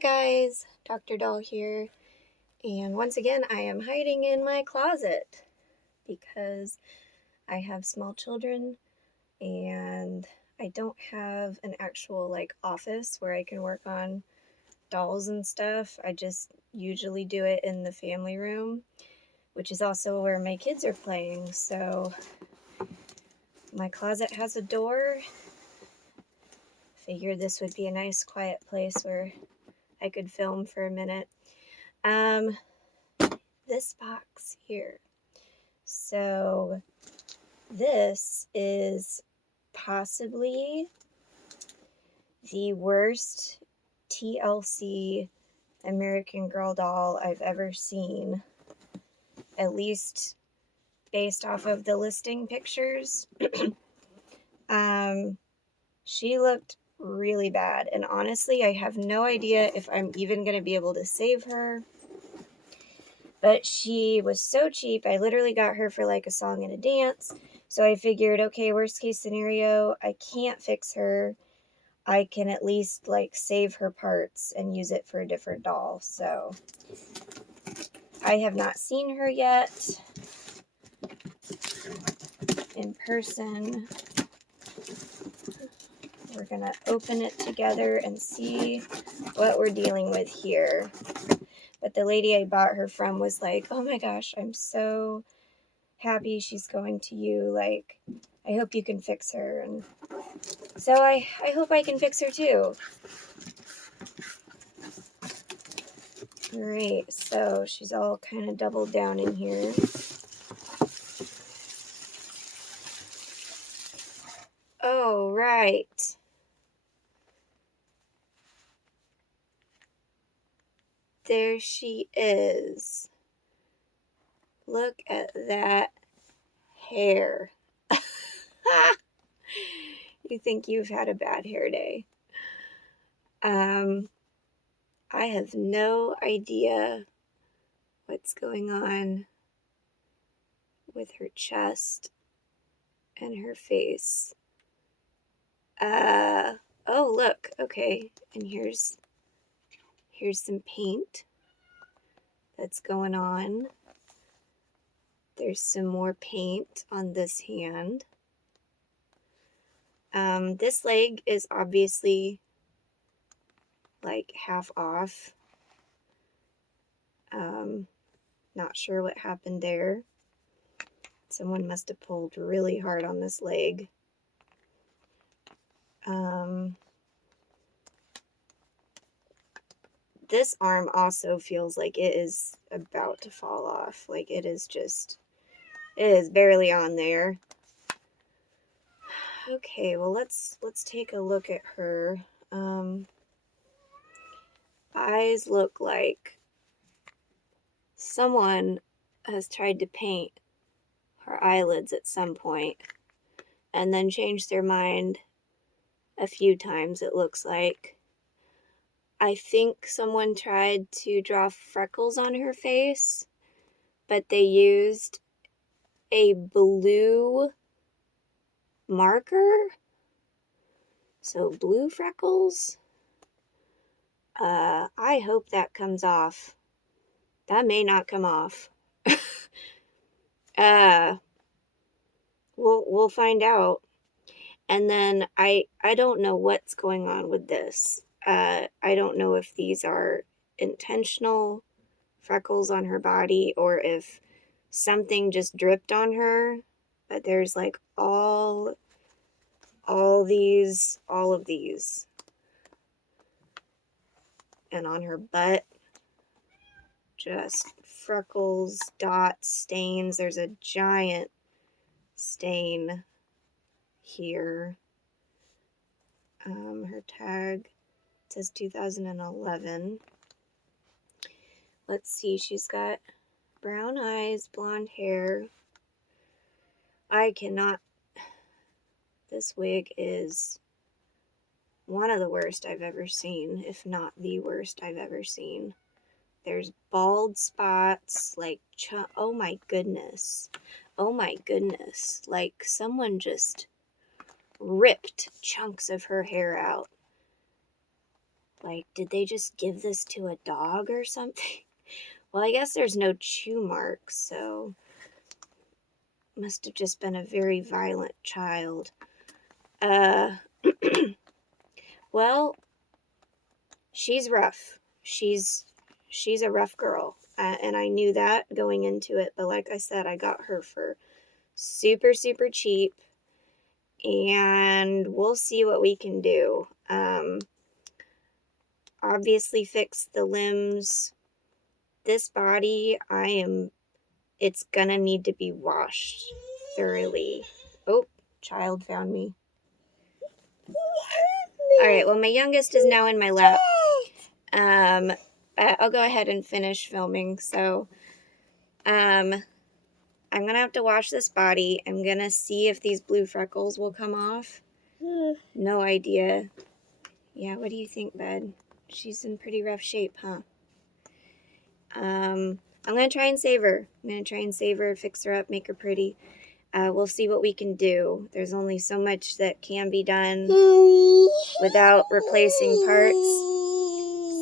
Hi guys, Dr. Doll here, and once again I am hiding in my closet because I have small children and I don't have an actual office where I can work on dolls and stuff. I just usually do it in the family room, which is also where my kids are playing. So my closet has a door. Figured this would be a nice quiet place where I could film for a minute. This box here. So this is possibly the worst TLC American Girl doll I've ever seen, at least based off of the listing pictures. She looked really bad, and honestly, I have no idea if I'm even going to be able to save her. But she was so cheap, I literally got her for like a song and a dance. So I figured, okay, worst case scenario, I can't fix her. I can at least like save her parts and use it for a different doll. So I have not seen her yet in person. We're gonna open it together and see what we're dealing with here. But the lady I bought her from was like, oh my gosh, I'm so happy she's going to you. Like, I hope you can fix her. And so I hope I can fix her too. Alright, so she's all kind of doubled down in here. Oh, right. There she is. Look at that hair. You think you've had a bad hair day. I have no idea what's going on with her chest and her face. Oh, look. Okay, and here's some paint that's going on. There's some more paint on this hand. This leg is obviously like half off. Not sure what happened there. Someone must have pulled really hard on this leg. This arm also feels like it is about to fall off. Like it is barely on there. Okay, well let's take a look at her. Eyes look like someone has tried to paint her eyelids at some point and then changed their mind a few times, it looks like. I think someone tried to draw freckles on her face, but they used a blue marker. So blue freckles. I hope that comes off. That may not come off. We'll find out. And then I don't know what's going on with this. I don't know if these are intentional freckles on her body or if something just dripped on her. But there's like all of these. And on her butt, just freckles, dots, stains. There's a giant stain here. Her tag says 2011. Let's see, she's got brown eyes, blonde hair. This wig is one of the worst I've ever seen, if not the worst I've ever seen. There's bald spots, like, oh my goodness. Like someone just ripped chunks of her hair out. Like, did they just give this to a dog or something? Well, I guess there's no chew marks, so must have just been a very violent child. Well, she's rough. She's a rough girl, and I knew that going into it. But like I said, I got her for super, super cheap, and we'll see what we can do. Obviously fix the limbs. This body, it's gonna need to be washed thoroughly. Oh, child found me. All right, well, my youngest is now in my lap. I'll go ahead and finish filming. So, I'm gonna have to wash this body. I'm gonna see if these blue freckles will come off. No idea. Yeah, what do you think, bud? She's in pretty rough shape, huh? I'm gonna try and save her. I'm gonna try and save her, fix her up, make her pretty. We'll see what we can do. There's only so much that can be done without replacing parts.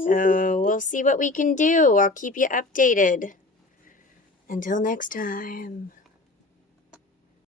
So we'll see what we can do. I'll keep you updated. Until next time.